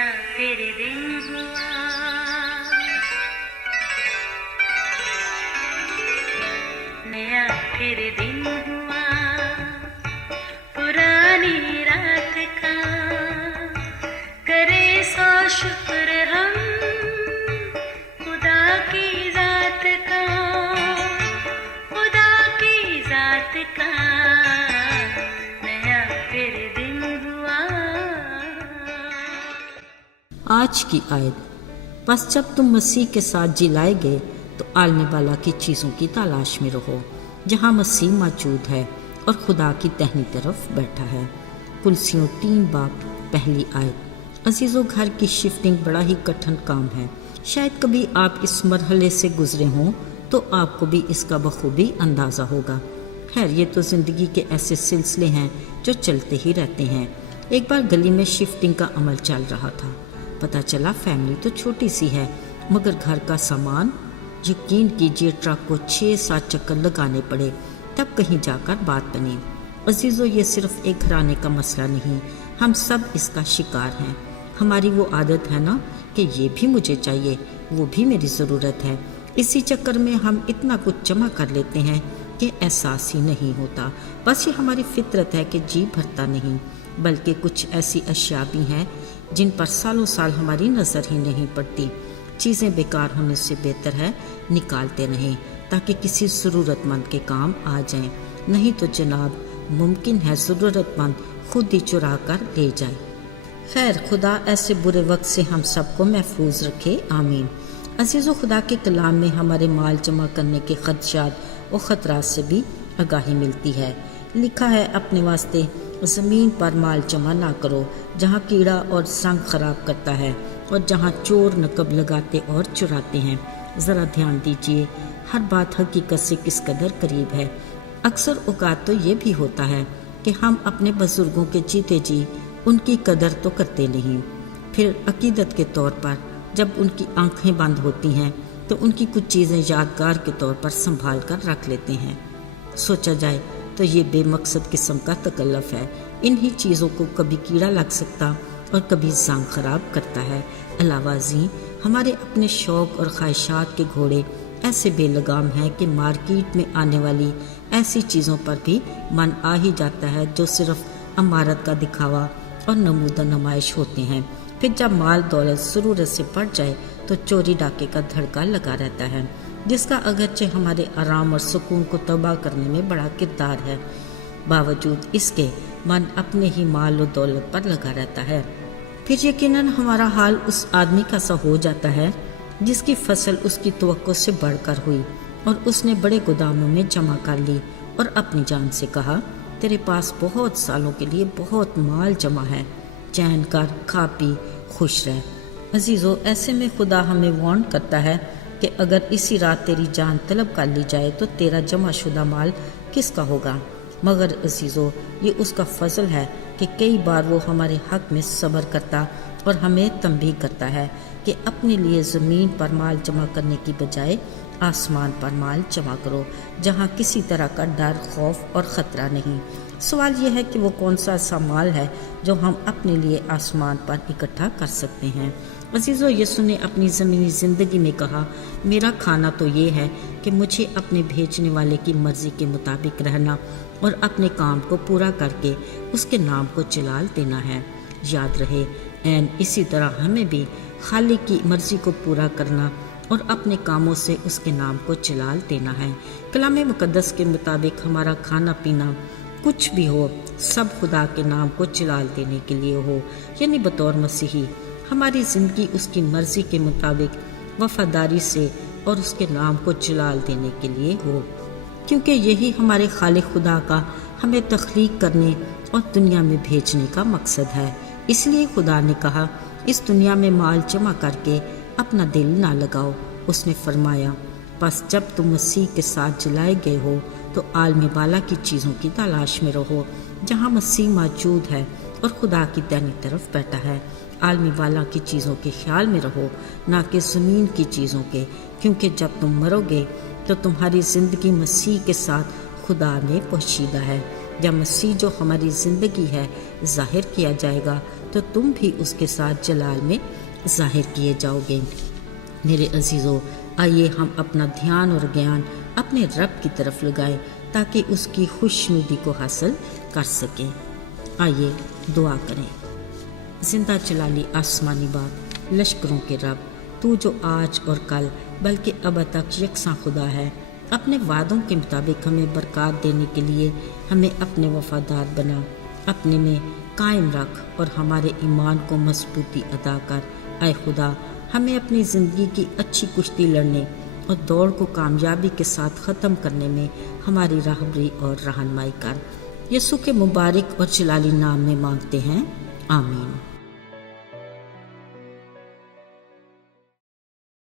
नया फिर दिन हुआ, नया फिर दिन हुआ, पुरानी रात का करे सो शुक्र हम खुदा की जात का, खुदा की जात का नया फिर दिन हुआ। आज की आयत, बस जब तुम मसीह के साथ जिलाए गए तो आलने वाला की चीज़ों की तलाश में रहो जहाँ मसीह मौजूद है और खुदा की दाहिनी तरफ बैठा है। कुलसियों 3 बाब पहली आयत। अजीज़ों, घर की शिफ्टिंग बड़ा ही कठिन काम है। शायद कभी आप इस मरहले से गुजरे हों तो आपको भी इसका बखूबी अंदाज़ा होगा। खैर, ये तो ज़िंदगी के ऐसे सिलसिले हैं जो चलते ही रहते हैं। एक बार गली में शिफ्टिंग का अमल चल रहा था। पता चला फैमिली तो छोटी सी है, मगर घर का सामान, यकीन कीजिए ट्रक को 6-7 चक्कर लगाने पड़े, तब कहीं जाकर बात बनी। अजीज़ों, ये सिर्फ एक घराने का मसला नहीं, हम सब इसका शिकार हैं। हमारी वो आदत है ना कि ये भी मुझे चाहिए, वो भी मेरी ज़रूरत है। इसी चक्कर में हम इतना कुछ जमा कर लेते हैं कि एहसास ही नहीं होता। बस ये हमारी फितरत है कि जी भरता नहीं, बल्कि कुछ ऐसी अशिया भी हैं जिन पर सालों साल हमारी नज़र ही नहीं पड़ती। चीज़ें बेकार होने से बेहतर है निकालते रहें ताकि किसी ज़रूरतमंद के काम आ जाएं। नहीं तो जनाब, मुमकिन है ज़रूरतमंद खुद ही चुरा कर ले जाए। खैर, खुदा ऐसे बुरे वक्त से हम सबको महफूज रखे, आमीन। अजीज़ों, खुदा के कलाम में हमारे माल जमा करने के खदशात और ख़तरात से भी आगाही मिलती है। लिखा है, अपने वास्ते ज़मीन पर माल जमा ना करो जहाँ कीड़ा और संग खराब करता है और जहाँ चोर नकब लगाते और चुराते हैं। ज़रा ध्यान दीजिए, हर बात हकीकत से किस कदर करीब है। अक्सर औकात तो ये भी होता है कि हम अपने बुज़ुर्गों के जीते जी उनकी कदर तो करते नहीं, फिर अकीदत के तौर पर जब उनकी आंखें बंद होती हैं तो उनकी कुछ चीज़ें यादगार के तौर पर संभाल कर रख लेते हैं। सोचा जाए तो ये बेमकसद किस्म का तकल्लुफ़ है। इन्हीं चीज़ों को कभी कीड़ा लग सकता और कभी जान खराब करता है। अलावा जी, हमारे अपने शौक़ और ख्वाहिशात के घोड़े ऐसे बेलगाम हैं कि मार्केट में आने वाली ऐसी चीज़ों पर भी मन आ ही जाता है जो सिर्फ अमारत का दिखावा और नमूदा नुमाइश होते हैं। फिर जब माल दौलत ज़रूरत से पड़ जाए तो चोरी डाके का धड़का लगा रहता है, जिसका अगरचे हमारे आराम और सुकून को तबाह करने में बड़ा किरदार है। बावजूद इसके मन अपने ही माल और दौलत पर लगा रहता है। फिर यकीनन हमारा हाल उस आदमी का सा हो जाता है जिसकी फसल उसकी तवक्को से बढ़कर हुई और उसने बड़े गोदामों में जमा कर ली और अपनी जान से कहा, तेरे पास बहुत सालों के लिए बहुत माल जमा है, चैन कर, खा पी, खुश रह। अजीज़ों, ऐसे में खुदा हमें वार्न करता है कि अगर इसी रात तेरी जान तलब कर ली जाए तो तेरा जमा शुदा माल किसका होगा। मगर अजीज़ों, ये उसका फजल है कि कई बार वो हमारे हक में सब्र करता और हमें तंबीह करता है कि अपने लिए ज़मीन पर माल जमा करने की बजाय आसमान पर माल जमा करो, जहाँ किसी तरह का डर, खौफ और ख़तरा नहीं। सवाल यह है कि वो कौन सा ऐसा माल है जो हम अपने लिए आसमान पर इकट्ठा कर सकते हैं। अजीज़ों, यीशु ने अपनी ज़मीनी ज़िंदगी में कहा, मेरा खाना तो ये है कि मुझे अपने भेजने वाले की मर्ज़ी के मुताबिक रहना और अपने काम को पूरा करके उसके नाम को जलाल देना है। याद रहे, एन इसी तरह हमें भी खालिक की मर्ज़ी को पूरा करना और अपने कामों से उसके नाम को जलाल देना है। कलाम मुक़द्दस के मुताबिक हमारा खाना पीना कुछ भी हो, सब खुदा के नाम को जलाल देने के लिए हो, यानी बतौर मसीही हमारी ज़िंदगी उसकी मर्ज़ी के मुताबिक वफ़ादारी से और उसके नाम को जलाल देने के लिए हो, क्योंकि यही हमारे खालिक खुदा का हमें तख्लीक करने और दुनिया में भेजने का मकसद है। इसलिए खुदा ने कहा, इस दुनिया में माल जमा करके अपना दिल ना लगाओ। उसने फरमाया, बस जब तुम मसीह के साथ जलाए गए हो तो आलम बाला की चीज़ों की तलाश में रहो जहाँ मसीह मौजूद है और खुदा की दाहिनी तरफ बैठा है। आलम बाला की चीज़ों के ख्याल में रहो, ना कि ज़मीन की चीज़ों के, क्योंकि जब तुम मरोगे तो तुम्हारी ज़िंदगी मसीह के साथ खुदा में पोशीदा है। जब मसीह जो हमारी ज़िंदगी है ज़ाहिर किया जाएगा تو تم بھی اس کے ساتھ جلال میں ظاہر کیے جاؤ گے۔ میرے عزیزو، آئیے ہم اپنا دھیان اور گیان اپنے رب کی طرف لگائیں تاکہ اس کی خوشنودی کو حاصل کر سکیں۔ آئیے دعا کریں۔ زندہ جلالی آسمانی باپ، لشکروں کے رب، تو جو آج اور کل بلکہ اب تک یکساں خدا ہے، اپنے وعدوں کے مطابق ہمیں برکات دینے کے لیے ہمیں اپنے وفادار بنا، اپنے میں قائم رکھ اور ہمارے ایمان کو مضبوطی عطا کر۔ اے خدا، ہمیں اپنی زندگی کی اچھی کشتی لڑنے اور دوڑ کو کامیابی کے ساتھ ختم کرنے میں ہماری راہبری اور رہنمائی کر۔ یسوع کے مبارک اور جلالی نام میں مانگتے ہیں، آمین۔